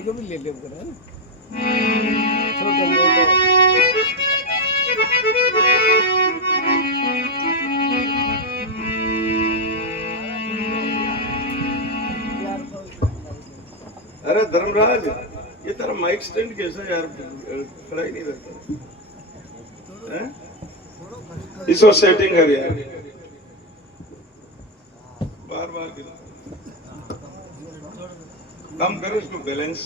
गाड़ी को भी ले ले कर छोटा मोटा अरे धर्मराज, ये तेरा माइक स्टैंड कैसा यार, खड़ा ही नहीं रहता है? इसको सेटिंग कर यार, बार बार कम करो इसको बैलेंस।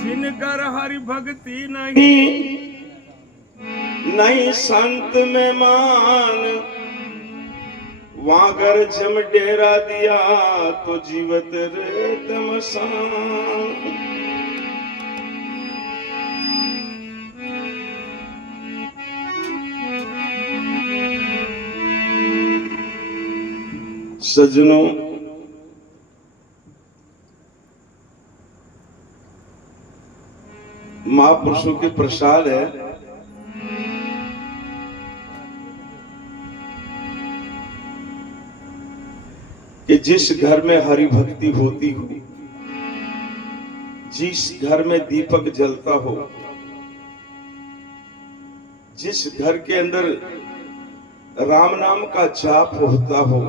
जिनकर हरि भक्ति नहीं संत में मान, वागर जम डेरा दिया तो जीवत रे तमसान। सज्जनों, महापुरुषों के प्रसाद है कि जिस घर में हरि भक्ति होती हो, जिस घर में दीपक जलता हो, जिस घर के अंदर राम नाम का जाप होता हो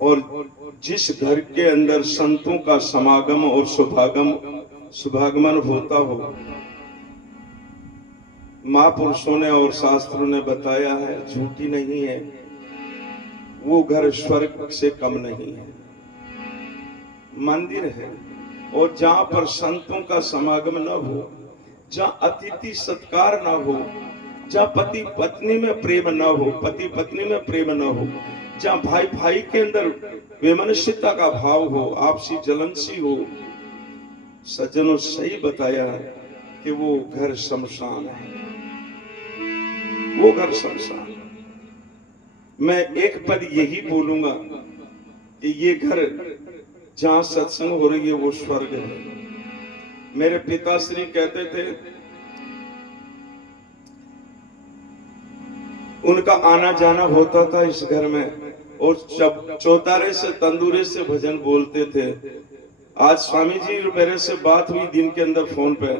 और जिस घर के अंदर संतों का समागम और शुभागमन होता हो, महापुरुषों ने और शास्त्रों ने बताया है, झूठी नहीं है, वो घर स्वर्ग से कम नहीं है, मंदिर है। और जहां पर संतों का समागम न हो, जहां अतिथि सत्कार न हो, जहां पति पत्नी में प्रेम न हो, पति पत्नी में प्रेम न हो, जहां भाई भाई के अंदर वैमनस्यता का भाव हो, आपसी जलनसी हो, सज्जनों सही बताया है कि वो घर शमशान है, वो घर शमशान। मैं एक पद यही बोलूंगा कि ये घर जहां सत्संग हो रही है वो स्वर्ग है। मेरे पिताश्री कहते थे, उनका आना जाना होता था इस घर में और चौतारे से तंदूरे से भजन बोलते थे। आज स्वामी जी मेरे से बात हुई दिन के अंदर फोन पे,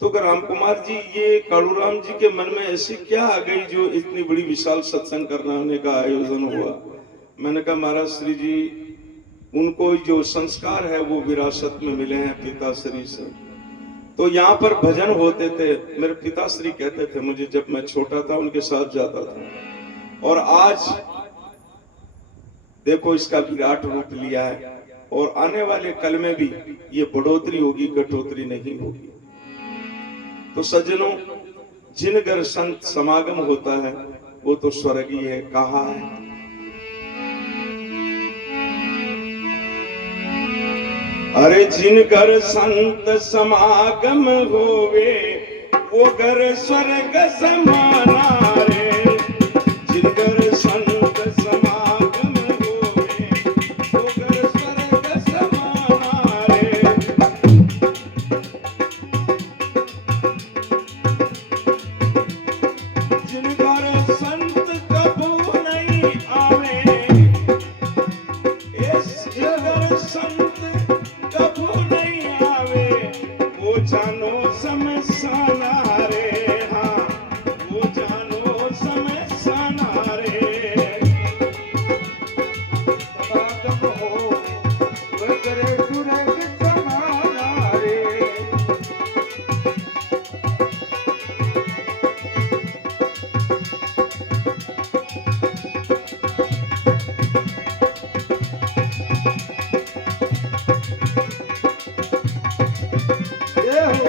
तो राम कुमार जी, ये कालूराम जी के मन में ऐसी क्या आ गई जो इतनी बड़ी विशाल सत्संग करने का आयोजन हुआ? मैंने कहा महाराज श्री जी, उनको जो संस्कार है वो विरासत में मिले हैं पिताश्री से। तो यहाँ पर भजन होते थे, मेरे पिताश्री कहते थे मुझे, जब मैं छोटा था उनके साथ जाता था। और आज देखो इसका विराट रूप लिया है और आने वाले कल में भी ये बढ़ोतरी होगी, कटौती नहीं होगी। तो सज्जनों, जिन घर संत समागम होता है वो तो स्वर्गीय है। कहा है, अरे जिन घर संत समागम होवे वो घर स्वर्ग समाना रे। जिन घर संत समागम होवे वो घर स्वर्ग समाना रे। जिन घर संत कबू नहीं आवे, इस घर संत कबू नहीं आवे, वो जानो समसाना रे। हाँ, वो जानो समसाना रे। समागम हो वो करे सुरग समाना रे। ये हो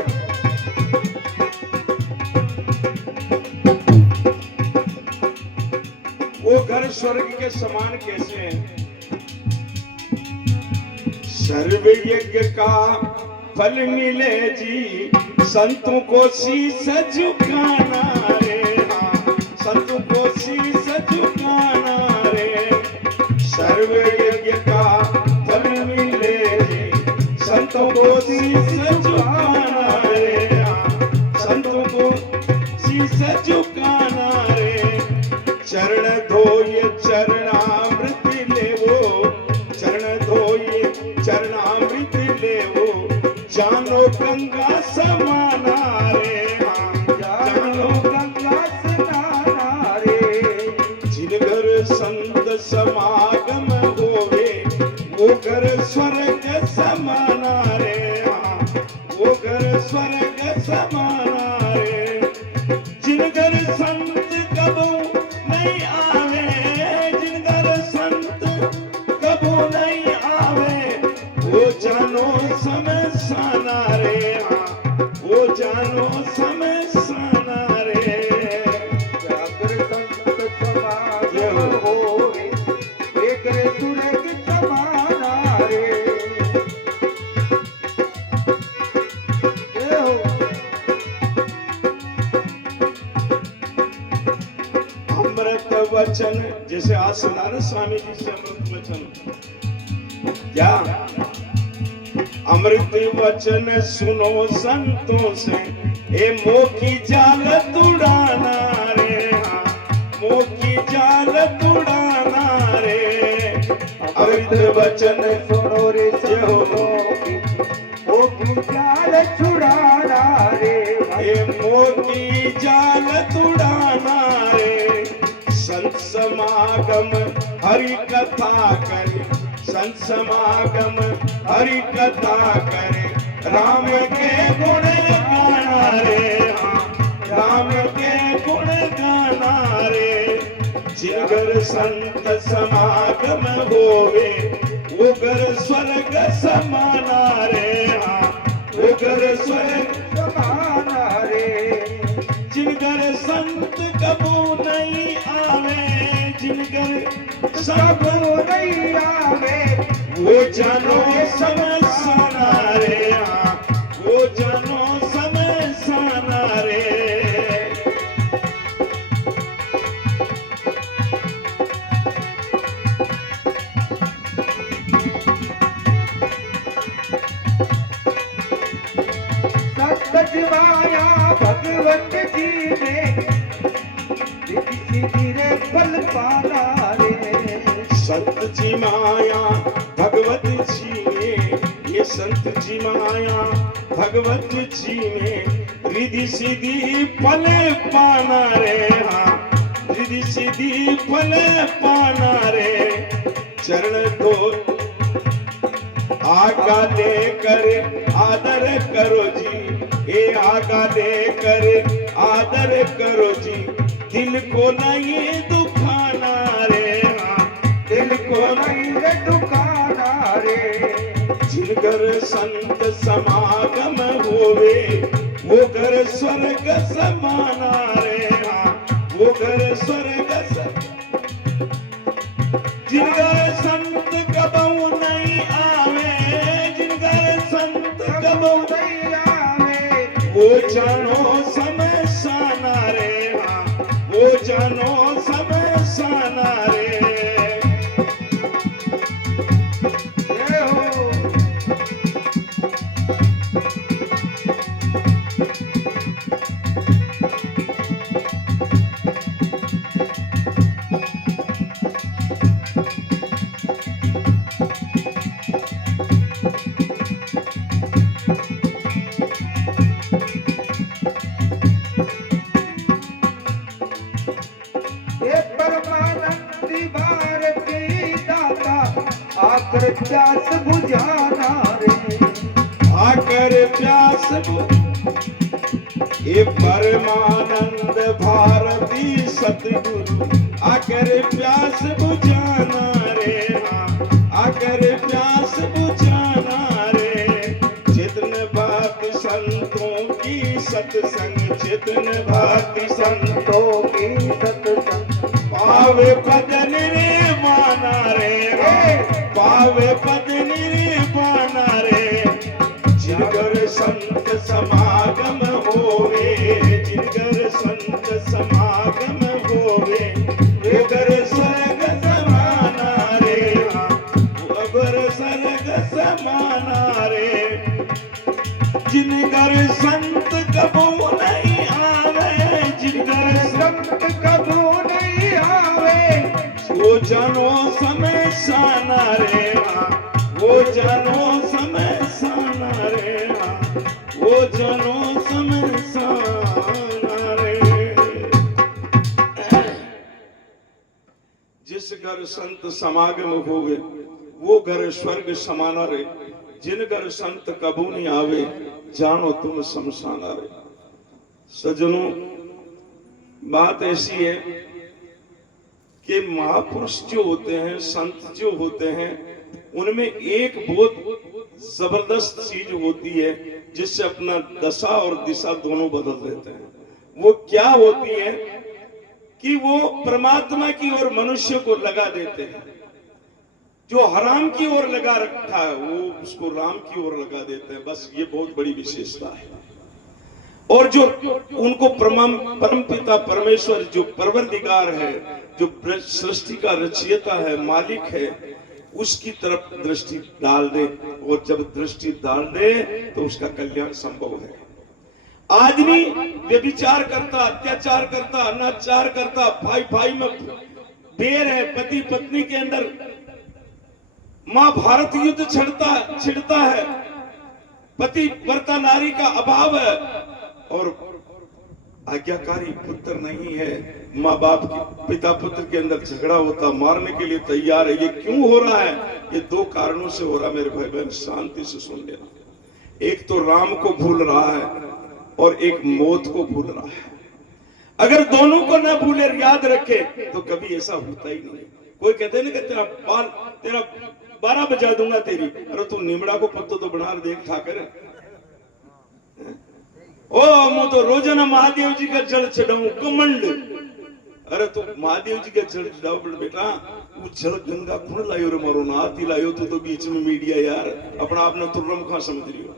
स्वर्ग के समान कैसे हैं? सर्व यज्ञ का फल मिले जी, संतों को शीश झुकाना रे, हाँ संतों को शीश झुकाना रे। सर्व यज्ञ का फल मिले जी, संतों को शीश झुकाना रे, हाँ संतों को शीश झुकाना रे। चरण धोये चरणामृत लेवो, चरण धोये चरणामृत लेवो, जानो गंगा समाना रे, हाँ जानो गंगा स्नाना रे। जिन घर संत समागम होवे, वो घर स्वर्ग समाना रे, हाँ वो घर स्वर्ग समाना रे। जिन घर संत कबू नहीं आवे, जिन घर संत कबू नहीं आवे, वो जानो समसाना रे, हाँ वो जानो समसाना रे। जागर संत समागम होवे, एक रे सुरग समाना रे। ये हो अमृत वचन, जैसे आज सुना ना स्वामी जी से अमृत वचन, क्या अमृत वचन सुनो संतों से, ए मोह की जाल तुड़ाना रे, हाँ मोह की जाल तुड़ाना रे। अमृत वचन सुनो रे जय हो, ओ की जाल छुड़ाना रे। ए मोह की जाल तुड़ाना रे। संत समागम हरि कथा करे, संत समागम हरि कथा करे, राम के गुण गाना रे, हाँ राम के गुण गाना रे। जिन घर संत समागम होवे, वो घर स्वर्ग समाना रे, हाँ वो घर स्वर्ग समाना रे। जिन घर संत कबू नहीं आवे, जिन घर सब सबो नहीं आवे, वो जानो समसाना रे, हाँ वो जानो समसाना रे। सत माया भगवत जी ने धीरे फल पाना रे। संत जी माया भगवत जी में, ये संत जी माया भगवत जी में, रिधि सीधी फल पाना रे, हाँ रिधि सीधी फल पाना रे। चरण धो आगा लेकर आदर करो जी, ए आगा लेकर आदर करो जी, दिल को नहीं दुखाना रे, हाँ दिल को नहीं नहीं दुकाना रे। जिन घर संत समागम होवे, वो घर स्वर्ग समाना रे, हाँ वो घर स्वर्ग जिन घर संत कबहू नहीं आवे, जिन घर संत कबहू नहीं आवे, वो जानो समसाना रे, हाँ वो जानो समसाना रे। ये हो ये परमानंदी भारती दाता, आकर प्यास बुझाना रे। आकर प्यास ये परमानंद भारती सतगुरु, आकर प्यास बुझाना रे, हाँ आकर प्यास बुझाना रे। जितने भक्त संतों की सत्संग, जितने भक्त संतों तो की सत्संग पाव पावे पद निर्वाण रे पावे पद निर्वाण रे जिनकर संत समागम होवे जिनकर संत समागम होवे अगर स्वर्ग समाना रे अगर स्वर्ग समाना रे जिनकर संत कबू नहीं आवे जिनकर संत कबू नहीं आवे वो जानो समय साना रे वो जानो समय साना रे वो जानो समय साना रे जिस घर संत समागम होवे वो घर स्वर्ग समाना रे जिन घर संत कबू नहीं आवे जानो तुम शमशाना रे। सज्जनों, बात ऐसी है कि महापुरुष जो होते हैं संत जो होते हैं उनमें एक बहुत जबरदस्त चीज होती है जिससे अपना दशा और दिशा दोनों बदल देते हैं। वो क्या होती है कि वो परमात्मा की ओर मनुष्य को लगा देते हैं। जो हराम की ओर लगा रखा है वो उसको राम की ओर लगा देते हैं। बस ये बहुत बड़ी विशेषता है। और जो उनको परम पिता परमेश्वर जो परवरदिगार है जो सृष्टि का रचयिता है मालिक है उसकी तरफ दृष्टि डाल दे और जब दृष्टि डाल दे तो उसका कल्याण संभव है। आदमी व्यभिचार करता अत्याचार करता अनाचार करता भाई भाई में बैर है पति पत्नी के अंदर महाभारत युद्ध छिड़ता है पति वर्ता नारी का अभाव है और आज्ञाकारी पुत्र नहीं है माँ बाप की पिता पुत्र के अंदर झगड़ा होता मारने के लिए तैयार है। ये क्यों हो रहा है? ये दो कारणों से हो रहा है मेरे भाई बहन, शांति से सुन लेना। एक तो राम को भूल रहा है और एक मौत को भूल रहा है। अगर दोनों को ना भूले याद रखे तो कभी ऐसा होता ही नहीं। कोई कहते ना कि तेरा 12 बजा दूंगा तेरी, अरे तू निमड़ा को पत्तो तो बना देख ठाकर ओ मैं तो रोजाना महादेव जी का जल चढ़ाऊं कमंड। अरे तो महादेव जी का जल चढ़ाओ बेटा वो जल गंगा खुण लायो रे मारो नाथ ही लायो तो बीच में मीडिया यार अपना आपने तुर्रम खा समझ रही हो।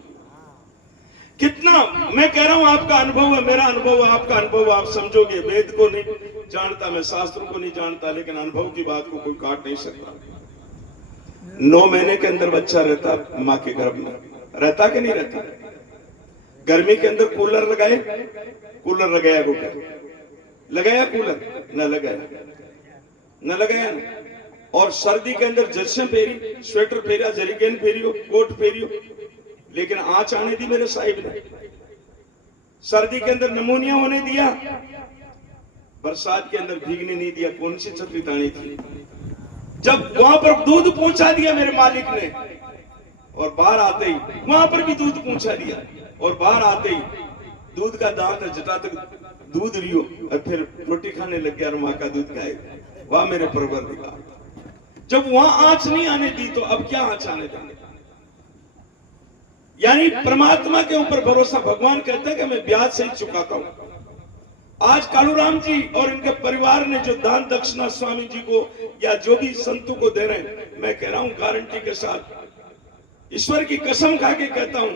कितना मैं कह रहा हूं आपका अनुभव है मेरा अनुभव है आपका अनुभव आप समझोगे। वेद को नहीं जानता मैं शास्त्रों को नहीं जानता लेकिन अनुभव की बात को कोई काट नहीं सकता। 9 महीने के अंदर बच्चा रहता माँ के गर्भ में रहता कि नहीं रहता? गर्मी के अंदर कूलर लगाया गोटा लगाया कूलर न लगाया और सर्दी के अंदर जर्सियां फेरी स्वेटर फेरिया जरीकेन फेरियो कोट फेरियो लेकिन आंच आने दी मेरे साहिब ने। सर्दी के अंदर निमोनिया होने दिया बरसात के अंदर भीगने नहीं दिया। कौन सी छतरी तानी थी? जब वहां पर दूध पहुंचा दिया मेरे मालिक ने और बाहर आते ही वहां पर भी दूध पहुंचा दिया और बाहर आते ही दूध का दांत जटा तक दूध लियो और फिर रोटी खाने लग गया और मां का दूध खाएगा। वाह मेरे परवरदिगार। जब वहां आंच नहीं आने दी तो अब क्या आंच आने देंगे? यानी परमात्मा के ऊपर भरोसा। भगवान कहते हैं कि मैं ब्याज से ही चुकाता हूं। आज कालूराम जी और इनके परिवार ने जो दान दक्षिणा स्वामी जी को या जो भी संतों को दे रहे हैं मैं कह रहा हूं गारंटी के साथ ईश्वर की कसम खा के कहता हूं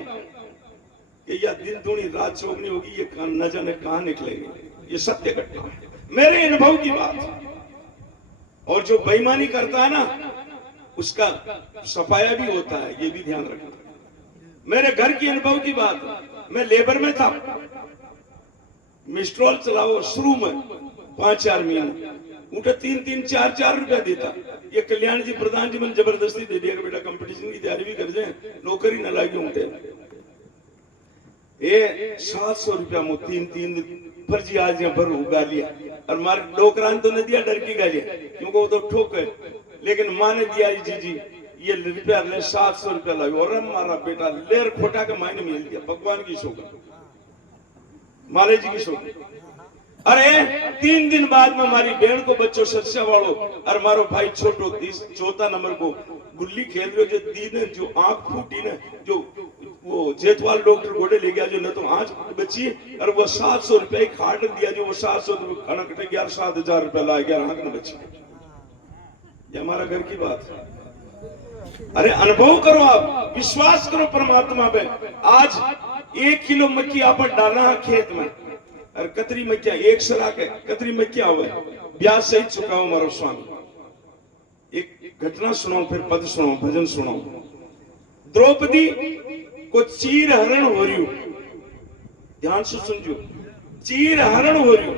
कि यह दिन दूनी रात चौगनी होगी। ये न जाने कहां निकलेंगे। ये सत्य घटना है मेरे अनुभव की बात। और जो बेईमानी करता है ना उसका सफाया भी होता है ये भी ध्यान रखना। मेरे घर की अनुभव की बात। मैं लेबर में था मिस्ट्रॉल चलाओ शुरू में 5-4 महीने उठे 3-3 4-4 रुपया देता। ये कल्याण जी प्रधान जी मैंने जबरदस्ती दे दिया कि बेटा कंपटीशन की तैयारी भी कर जाए नौकरी न लागे उठे। ये 700 रुपया में 3 फर्जी आज यहाँ भर उगा लिया और मारे डोकरान तो ने दिया डर की गालियां क्योंकि वो तो ठोक है लेकिन माँ ने दिया जी ये रुपया ले 700 रुपया लाओ और हमारा बेटा लेर खोटा के मायने मिल दिया। भगवान की शोक माले जी की शोक। अरे 3 दिन बाद में हमारी बहन को बच्चों सच्चा वालों और मारो भाई छोटो 4था नंबर को गुल्ली खेल रहे जो दी ने जो आंख फूटी ने जो वो जेतवाल डॉक्टर गोडे ले गया जो न तो आज बची और वो 700 रुपए खाट दिया जो वो 700 रुपए खाना कटे 7,000 रुपए ला गया आंख न बची। ये हमारा घर की बात है। अरे अनुभव करो, आप विश्वास करो परमात्मा पे। आज 1 किलो मक्की आप डालना है खेत में और कतरी मक्किया 1 सरा के कतरी मक्किया हुए ब्याज सही चुकाओ मारो स्वामी। एक घटना सुनाओ, फिर पद सुनाओ, भजन सुनाओ। द्रौपदी को चीर हरण हो रही, ध्यान से सुनजो, चीर हरण हो रही।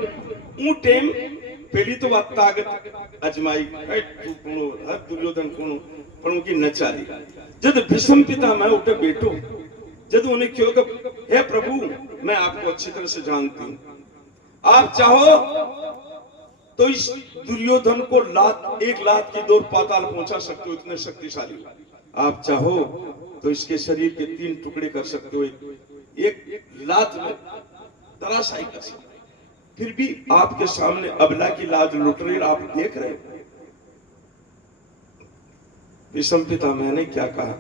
ऊ टेम पहली तो बात ताकत अजमाई तू कोनो हर दुर्योधन कोनो पण उनकी न चाली। जब भीष्म पिता मैं उठे बैठो, जब उन्हें क्यों कि हे प्रभु मैं आपको अच्छी तरह से जानती हूं, आप चाहो तो इस दुर्योधन को एक लात की दौड़ पाताल पहुंचा सकते हो, इतने शक्तिशाली। आप चाहो तो इसके शरीर के 3 टुकड़े कर सकते हो, एक लात में तराशाई कर सकते। फिर भी आपके सामने अबला की लाज लुट रही, आप देख रहे हो। विषम पिता मैंने क्या कहा,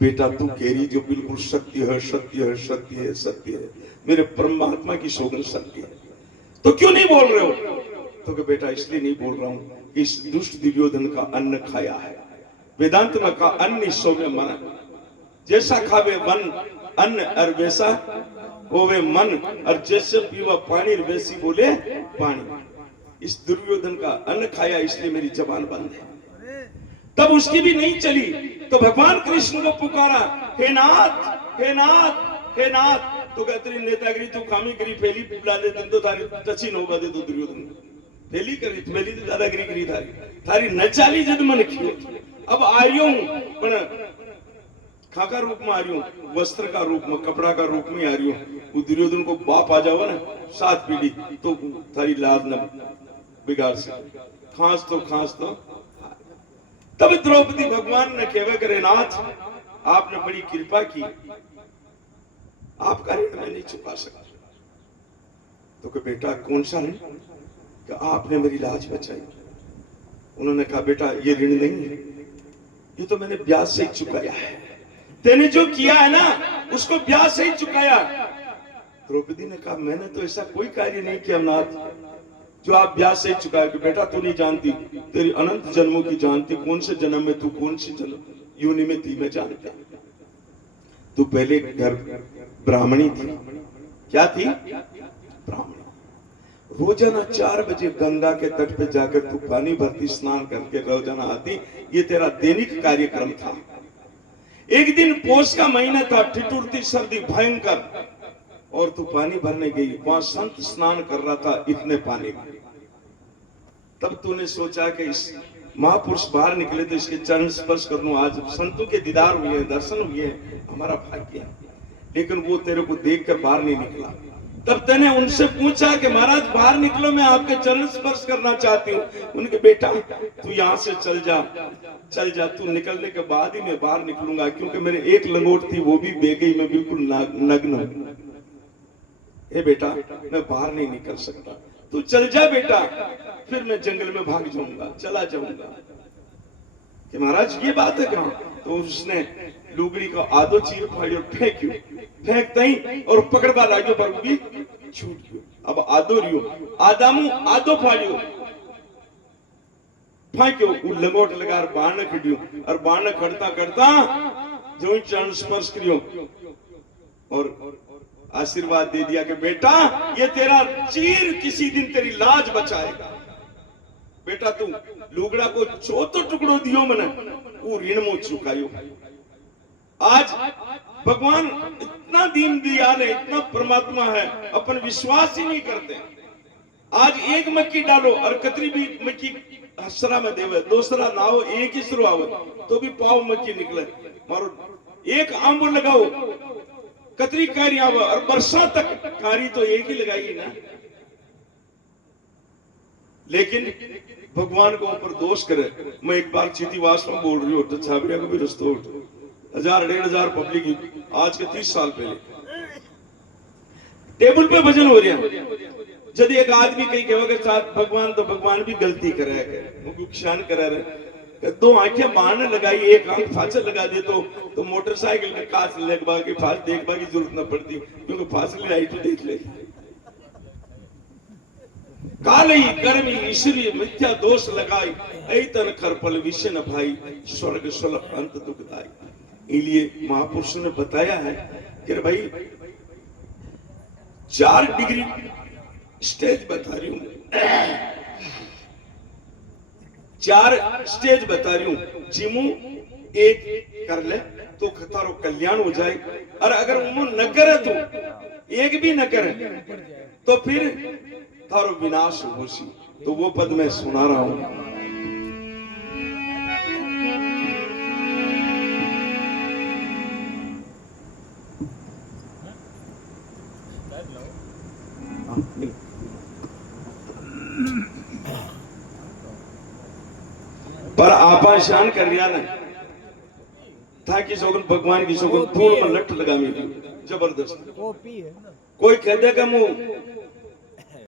बेटा तू कह रही जो बिल्कुल सत्य है, सत्य है, सत्य है, सत्य है, मेरे परमात्मा की सौगंध सत्य है, तो क्यों नहीं बोल रहे हो? तो कि बेटा इसलिए नहीं बोल रहा हूं, इस दुष्ट दुर्योधन का अन्न खाया है। वेदांत में कहा अन्न सौ में मन, जैसा खावे वन अन्न और वैसा होवे मन, और जैसे पीवा पानी वैसी बोले पानी। इस दुर्योधन का अन्न खाया इसलिए मेरी जबान बंद है। तब उसकी भी नहीं चली तो भगवान कृष्ण को पुकारा, हे नाथ, हे नाथ, हे नाथ। तो कहते नेतागिरी तू कामी करी फैली बुला दे दिन तो तारी टची न होगा दे तो दुर्योधन फैली करी फैली तो दादागिरी करी थारी न चाली जद मन की। अब आयो पण खाका रूप में आ रही हूं, वस्त्र का रूप में, कपड़ा का रूप में आ रही हूं। वो दुर्योधन को बाप आ जाओ ना 7 पीढ़ी तो थारी लाज न बिगाड़ से खांस तो। तब द्रौपदी भगवान ने कहवे करे नाथ आपने बड़ी कृपा की, आपका ऋण मैं नहीं चुका सकता। तो कि बेटा कौन सा ऋण? कि आपने मेरी लाज बचाई। उन्होंने कहा बेटा ये ऋण नहीं है, ये तो मैंने ब्याज से ही चुकाया है। तेने जो किया है ना उसको ब्याज से ही चुकाया। द्रौपदी ने कहा मैंने तो ऐसा कोई कार्य नहीं किया नाथ जो आप ब्याज से ही चुकाया। कि बेटा तू नहीं जानती, तेरी अनंत जन्मों की जानती, कौन से जन्म में तू कौन सी जन्म योनि में थी मैं जानता। तू पहले घर ब्राह्मणी थी। क्या थी? ब्राह्मणी। रोजाना 4 बजे गंगा के तट पे जाकर तू पानी भरती, स्नान करके रोजाना आती, ये तेरा दैनिक कार्यक्रम था। एक दिन पौष का महीना था, ठिठुरती सर्दी भयंकर, और तू पानी भरने गई, वहां संत स्नान कर रहा था इतने पानी में। तब तूने सोचा कि इस महापुरुष बाहर निकले तो इसके चरण स्पर्श कर लूं, आज संतों के दीदार हुए, दर्शन हुए, हमारा भाग्य है। लेकिन वो तेरे को देखकर बाहर नहीं निकला। तब तूने उनसे पूछा कि महाराज बाहर निकलो, मैं आपके चरण स्पर्श करना चाहती हूँ। उनके बेटा तू यहाँ से चल जा, तू निकलने के बाद ही मैं बाहर निकलूंगा, क्योंकि मेरे एक लंगोट थी वो भी बह गई, मैं बिल्कुल नग्न हूं। ए बेटा मैं बाहर नहीं निकल सकता, तू चल जा बेटा, फिर मैं जंगल में भाग जाऊंगा, चला जाऊंगा। कि महाराज ये बात है कहां? तो उसने लुगड़ी का आधो चीर फाड़ी और फेंकता ही और पकड़वा लाजो पर भी छूट गयो। अब आधो रियो आदामू आधो फाड़ियो फाक्यो, उ लंगोट लगा बाण खड़ियो और बाण खड़ता करता जो चरण स्पर्श करियो और आशीर्वाद दे दिया कि बेटा ये तेरा चीर किसी दिन तेरी लाज बचाएगा। बेटा तू लुगड़ा को चौथो टुकड़ो दियो मने, वो ऋण मो चुकायो। आज भगवान इतना दीन दयाल है, इतना परमात्मा है, अपन विश्वास ही नहीं करते। आज एक मक्की डालो और कतरी भी मक्की हसरा में देवे, दूसरा ना हो, एक ही शुरू आवे तो भी पाव मक्की निकले। मारो एक आंबो लगाओ कतरी कारी आवे और वर्षा तक कारी तो एक ही लगाई ना। लेकिन भगवान को ऊपर दोष करे। मैं एक बार चीतीवास में बोल रही हूँ, तो छाबड़िया को भी रस्तो 1000-1500 पब्लिक, आज के 30 साल पहले टेबल पे भजन हो रहा है। जब एक आदमी कहीं कहेगा साथ भगवान, तो भगवान भी गलती करे, क्षण करे रहे। दो आंखें बाहर लगाई, एक आंख फांसल लगा दे तो मोटरसाइकिल का कांच लगवा के फास देखवा की जरूरत न पड़ती, क्योंकि फासली लाइट देख ले। काली कर्मी ईश्वरी मिथ्या दोष लगाई, ऐतन करपल विषय न भाई, स्वर्ग सुलभ अंत दुखदाई। इसलिए महापुरुषों ने बताया है कि भाई 4 डिग्री स्टेज बता रही हूं, 4 स्टेज बता रही हूं। जिमू एक कर ले तो थारो कल्याण हो जाए, और अगर उमो न करे तो एक भी न करे तो फिर थारो विनाश हो सी। तो वो पद मैं सुना रहा हूं। पर आपा शान कर रिया ना था कि सोगन भगवान की सोगन फूल में लट लगा मेरी जबरदस्त। कोई कह देगा मुंह